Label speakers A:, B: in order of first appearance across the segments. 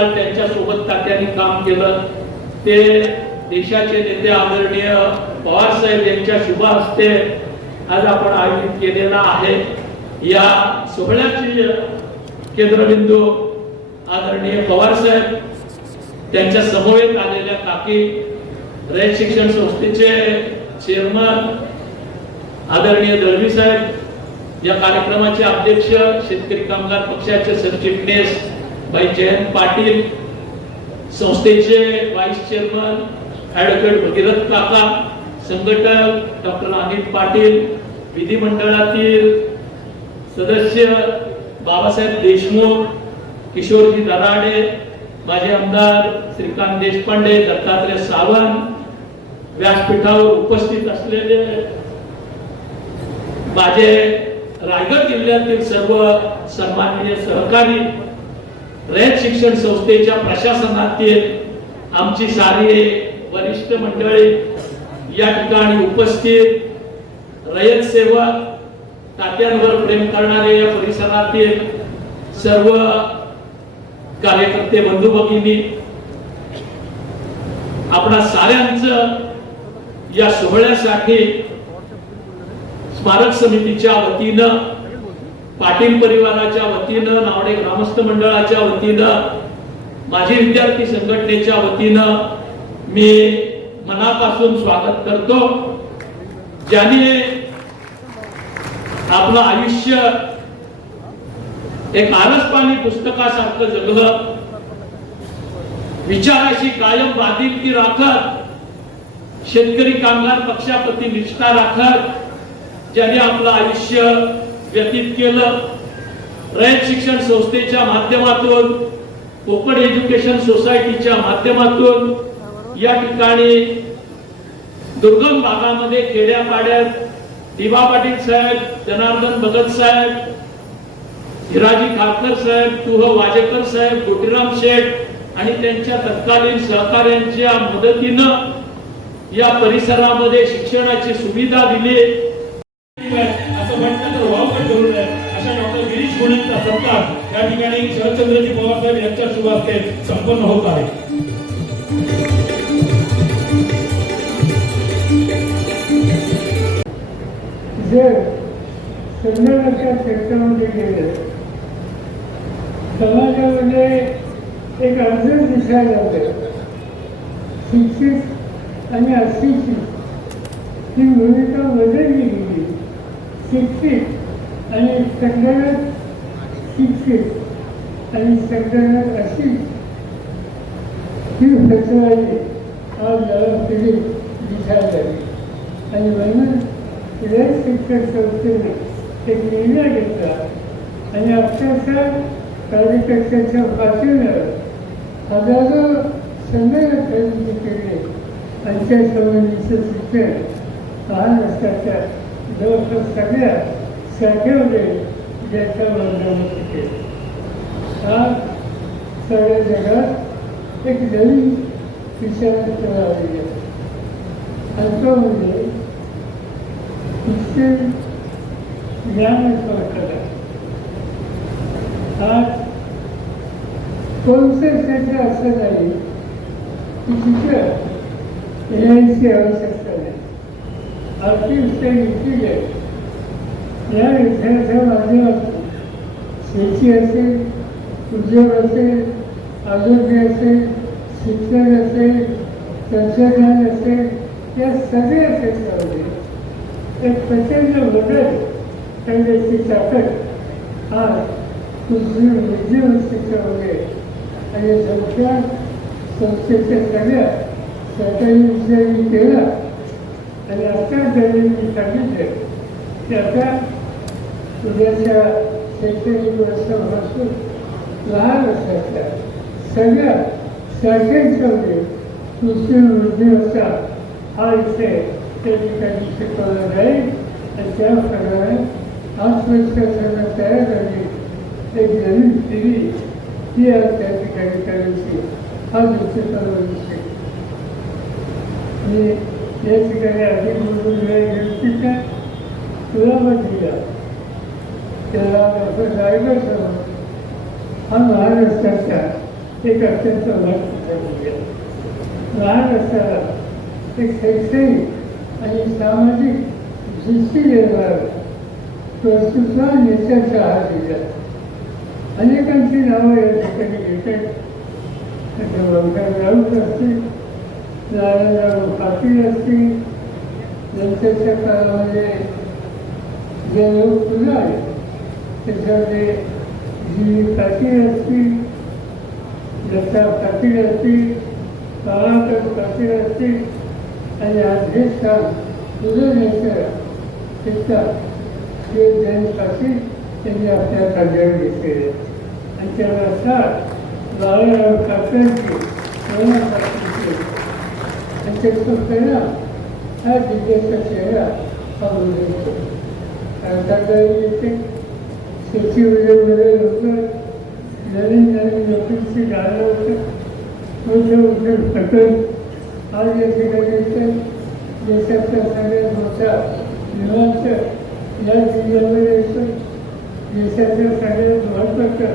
A: काळ त्यांच्यासोबत तात्याने काम केलं. ते देशाचे नेते आदरणीय पवार साहेब यांच्या शुभ हस्ते आज आपण आयोजित केलेला आहे. या सोहळ्याचे केंद्रबिंदू आदरणीय पवार साहेब त्यांच्या समवेत आलेल्या काकी रयत शिक्षण संस्थेचे चेअरमन आदरणीय दळवी साहेब या कार्यक्रमाचे अध्यक्ष शेतकरी कामगार पक्षाचे सरचिटणीस बाई जयंत पाटील संस्थेचे व्हाईस चेअरमन ऍडव्होकेट भगीरथ काका संघटक डॉक्टर अनिल पाटील विधिमंडळातील सदस्य बाबासाहेब देशमुख किशोरजी दराडे माजी आमदार श्रीकांत देशपांडे दत्तात्रय सावंत व्यासपीठावर उपस्थित असलेले माझे रायगड जिल्ह्यातील सर्व सन्माननीय सहकारी रयत शिक्षण संस्थेच्या प्रशासनातील आमची सारी वरिष्ठ मंडळी या ठिकाणी उपस्थित रयत सेवक तात्यांवर प्रेम करणारे या परिसरातील सर्व कार्यकर्ते बंधू भगिनी आपणा साऱ्यांच या सोहळ्यासाठी स्मारक समितीच्या वतीनं पाटील परिवाराच्या वतीनं नावडे ग्रामस्थ मंडळाच्या वतीनं माझी विद्यार्थी संघटनेच्या वतीनं मी मनापासून स्वागत करतो. ज्याने आपलं आयुष्य एक आरसपाणी पुस्तकासारखं जगलं विचाराशी कायम बाधिलकी राखत शेतकरी कामगार पक्षाप्रती निष्ठा राखत ज्याने आपलं आयुष्य व्यतीत केलं. रयत शिक्षण संस्थेच्या माध्यमातून कोकण एज्युकेशन सोसायटीच्या माध्यमातून या ठिकाणी दुर्गम भागामध्ये खेड्यापाड्यात दिवा पाटील साहेब जनार्दन भगत साहेब हिराजी खारकर साहेब तुह वाजेकर साहेब गोटीराम शेठ आणि त्यांच्या तत्कालीन सहकार्यांच्या मदतीनं या परिसरामध्ये शिक्षणाची सुविधा दिली.
B: असं म्हटलं तर वावकट करू अशा डॉक्टर गिरीश गुणेंचा सत्कार या ठिकाणी शरदचंद्रजी पवार साहेब यांच्या शुभ संपन्न होत आहे.
C: जर संदर्भाच्या क्षेत्रामध्ये गेलं समाजामध्ये एक अर्ज दिसायला लागतं. शिक्षित आणि अशिक्षित ही भूमिका बदलली गेली शिक्षित आणि संगणक शिक्षित आणि संगणक अशी ही फसवायची आज जरा पिढी दिसायला लागली आणि म्हणून रयत शिक्षण संस्थेने एक निर्णय घेतला आणि अक्षरशः कार्यकर्त्याच्या पातळीवर हजारो संगणक खरेदी केले. आणि त्या संबंधीचं शिक्षण महाराष्ट्राच्या जवळपास सगळ्या सगळ्यामध्ये ज्याच्या माध्यमातून केलं आज सगळ्या जगात एक नवीन विचारांचं आलेली आहे. आणि तो म्हणजे शिक्षण ज्ञानाचा कौशल्य आज कोणते क्षेत्र असं नाही की तिथं येण्याची आवश्यकता नाही आर्थिक विषय निश्चित आहे. या विषयाच्या माध्यमातून शेती असेल उद्योग असेल आरोग्य असेल शिक्षण असेल तंत्रज्ञान असेल या सगळ्या क्षेत्रामध्ये एक प्रचंड बदल करण्याची ताकद आज कृषी उद्योग क्षेत्रामध्ये आणि संस्था संस्थेच्या सगळ्या सरकारी विषयांनी केला आणि आता त्यांनी सांगितलं की आता उद्याच्या शैक्षणिक वर्षापासून लहान असल्याच्या सगळ्या शाखेंच्यामध्ये कृषी उद्योगाचा हा विषय त्या ठिकाणी शिकवला जाईल आणि त्याप्रमाणे आत्मविश्वासाला तयार झाली एक नवीन पिढी ही आज त्या ठिकाणी करायची हा दृष्टिकोन विषय मी या ठिकाणी अधिक बोलून वेळ घेतली तुला मग दिला त्याला डॉक्टर रायगड सर हा महाराष्ट्राचा एक अत्यंत महत्त्वाचा मुलगा लहान एक शैक्षणिक आणि सामाजिक दृष्टी देणार प्रस्तुता नेत्याचा हात दिला अनेकांची नावं या ठिकाणी घेतात राऊत असतील पाटील असतील नंतरच्या काळामध्ये जे लोक पुन्हा आहेत त्याच्यामध्ये जी पाटील असतील दत्ता पाटील असतील बाळाकर पाटील असतील आणि आज हे काम तुझं नेतं तिथं हे जयंत पाटील त्यांनी आपल्या खांद्यावर घेतलेले आणि त्याला साथ बाळाराव ठाकरेंची सोना पाटीलची हा जिल्ह्याचा चेहरा हा कारण सरकारला येते शेती वगैरे लोक नवीन नवीन लोकांची गाणं होतं मोठे मोठे प्रकल्प आज या ठिकाणी देशाचा सगळ्यात मोठा विमानतळ या जिल्ह्यामध्ये येतो देशाच्या सगळ्यात महत्त्वाचं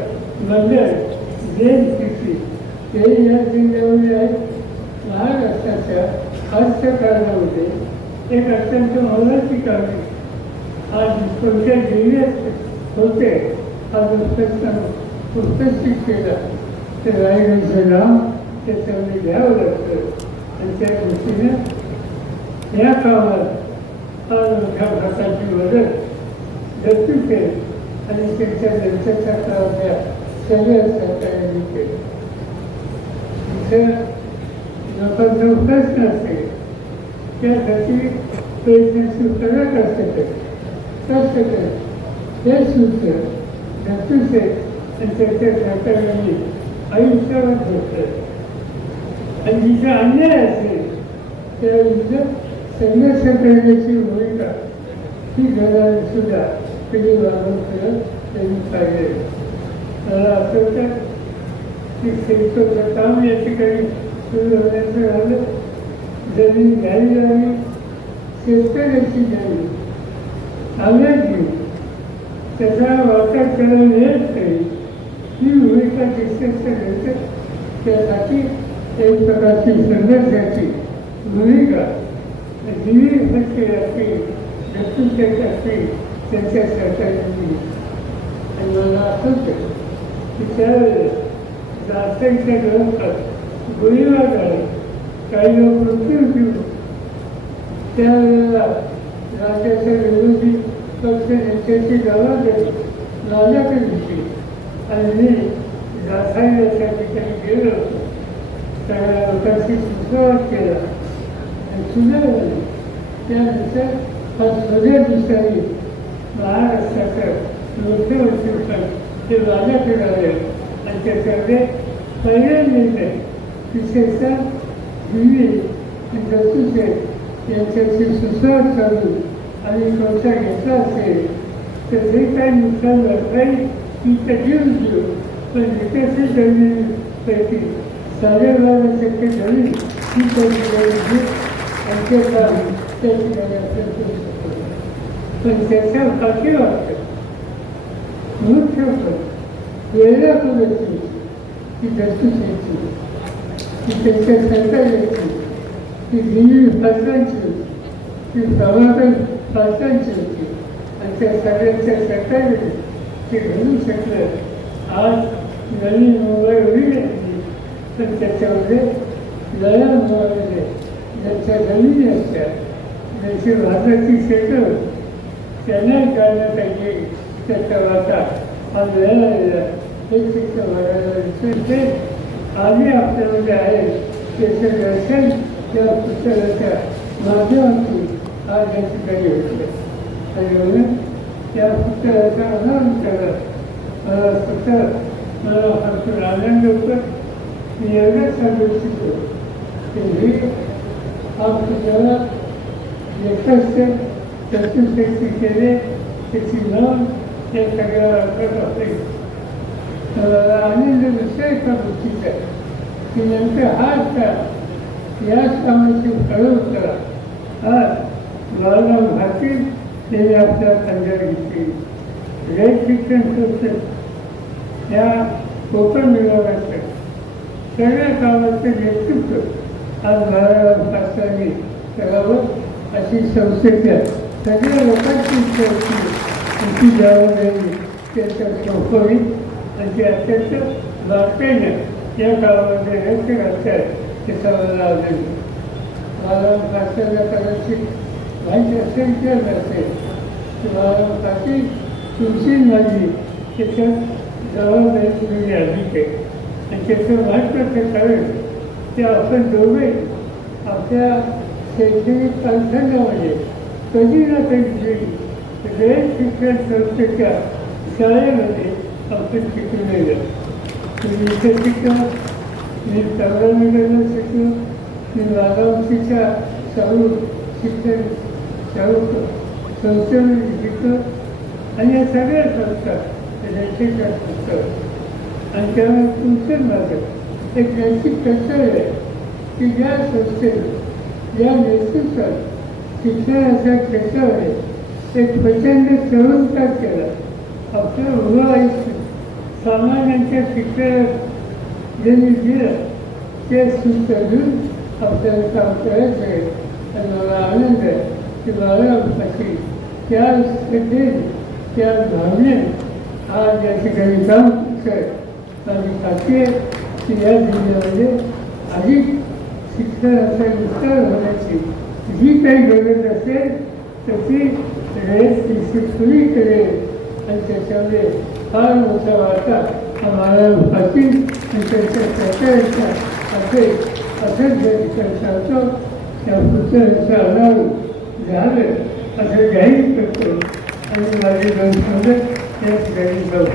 C: मंडळ जैन सिटी ते या जिल्ह्यामध्ये आहे महाराष्ट्राच्या अर्थकारणामध्ये एक अत्यंत मोलाची कामे आज कोणत्या जिल्ह्यात होते. हा जर प्रश्न केला ते रायगडचं नाव त्याच्यामध्ये घ्यावं लागतं. आणि त्या दृष्टीने या कामात फार मोठ्या भारताची मदत दत्तू केली. आणि त्यांच्या नंतरच्या काळातल्या सगळ्या सहकार्याने केलं. लोकांचा प्रश्न असेल त्यासाठी प्रयत्नशील करत असत कसं हे सूत्र धातूचे आणि त्याच्या सहकार्याने आयुष्यावर होतं. आणि जिथे अन्याय असेल त्या विरुद्ध संघर्ष करण्याची भूमिका ही घराने सुद्धा कधी वागून करत त्यांनी पाहिजे. मला असं वाटतं की संयुक्त काम या ठिकाणी सुरू झालं जमीन शेतकऱ्याची झाली त्याचा वापर करून येत नाही. ही भूमिका त्यासाठी एक प्रकारची संघर्षाची भूमिका. दिली असते असतील व्यक्तिगत असतील त्यांच्या सरकारची आणि मला असं की त्यावेळेस जास्तीच्या ग्रंथात गोळीबार झाले काही लोक मृत्यू घेऊन त्यावेळेला राज्याच्या विरोधी पक्ष नेत्याची जबाबदारी माझ्याकडे होती आणि मी रासायन त्या ठिकाणी गेलो होतो त्या लोकांशी सुसंवाद केला आणि सुधारली त्यानंतर हा सगळ्या दिवसांनी महाराष्ट्राचं मुख्यमंत्री पण ते माझ्याकडे आले. आणि त्याच्यामध्ये पर्याय निर्णय विशेषतः दिल्ली आणि जतुसे यांच्याशी सुसंवाद साधून आणि कोणता घेतला असेल तर जे काही नुकसान भरपाई ती तर घेऊन घेऊ पण विकसित जमिनीपैकी साडेबारा टक्के जमीन ही त्यांची अंत्यकाळ त्या ठिकाणी आपण करू शकतो. पण त्याच्या बाकी वाटतं. मुख्य पण वेगळ्या कुलाची ती दस्तुसेची ती त्यांच्या सरकारची ती दिल्ली पात्रांची होती ती प्रभाकर पात्रांची होती आणि त्या सगळ्यांच्या सरकारने ते घडू शकलं आज नवी मुंबई उडी घेतली तर त्याच्यामध्ये लया मुंबईमध्ये ज्यांच्या जमिनी असतात ज्यांची भारताची क्षेत्र त्यांना काढलं पाहिजे त्याचा वाटा हा मिळालेला हे चित्र बघायला विसरते आम्ही जे आहे त्याचे दर्शन त्या पुस्तकाच्या माध्यमातून आज या ठिकाणी होते आणि म्हणून त्या पुस्तकाचा अनाम करत मला स्वतः मला भरपूर आनंद होतो. मी एवढंच सांगू इच्छितो की मी हा पुस्तकात एकच चतुर्थी केले त्याची नोंद त्या सगळ्या वाटत असेल मला आनंद दुसऱ्या एका गोष्टीचा आहे की नेमकं हा काळ याच कामाची फळं करा. आज मला भाषिक ते आपल्या खांद्यावर घेतली. रयत शिक्षण संस्थेत या कोकण विभागाचं सगळ्या कामाचं नेतृत्व आज महाराज शास्त्रांनी करावं अशी संस्थेच्या सगळ्या लोकांची इच्छा होती. त्यांची जबाबदारी त्याच्या सोपवीत आणि अत्यंत बारकाईनं या कामामध्ये व्यक्त आहेत ते मला लावले मला शास्त्राला कदाचित माहिती असेल किंवा नसेल की मला काशी तुमची माझी त्याच्यात जबाबदारी तुम्ही अधिक आहे. आणि त्याचं महत्त्वाचं कारण ते आपण दोघे आपल्या शैक्षणिक पालखंडामध्ये कधी ना कधी गैर शिक्षण संस्थेच्या शाळेमध्ये आपण शिकवलेलं तुम्ही इथं शिकला मी संग्रामीकडनं शिकलो मी वाघावतीच्या शाहू शिक्षण शाहू संस्थेमध्ये शिकलो आणि या सगळ्या संस्था नैतिकच्या संस्था. आणि त्यामुळे तुमचं माझं एक नैतिक कर्तव्य आहे की ज्या संस्थेनं या नेतृत्वात शिक्षणाच्या क्षेत्रामध्ये एक प्रचंड चढउतार केला. आपलं उभं आयुष्य सामान्यांच्या शिक्षणात जे दिलं ते सुचवून आपल्याला काम करायचं आहे आणि मला आनंद आहे. की मला त्या श्रद्धेने त्या भावनेने आज या ठिकाणी जाऊन माझी खात्री आहे की या जिल्ह्यामध्ये अधिक शिक्षणाचा विस्तार होण्याची जी काही गरज असेल तर ती रयत निश्चित खुली करेल. आणि त्याच्यामध्ये फार वाटा हा महाराज त्यांच्या सरकारचा असेल असंच या त्या पुस्तकाचं अनावरण झालं असं जाहीर करतो. आणि माझे दोन या ठिकाणी जाऊ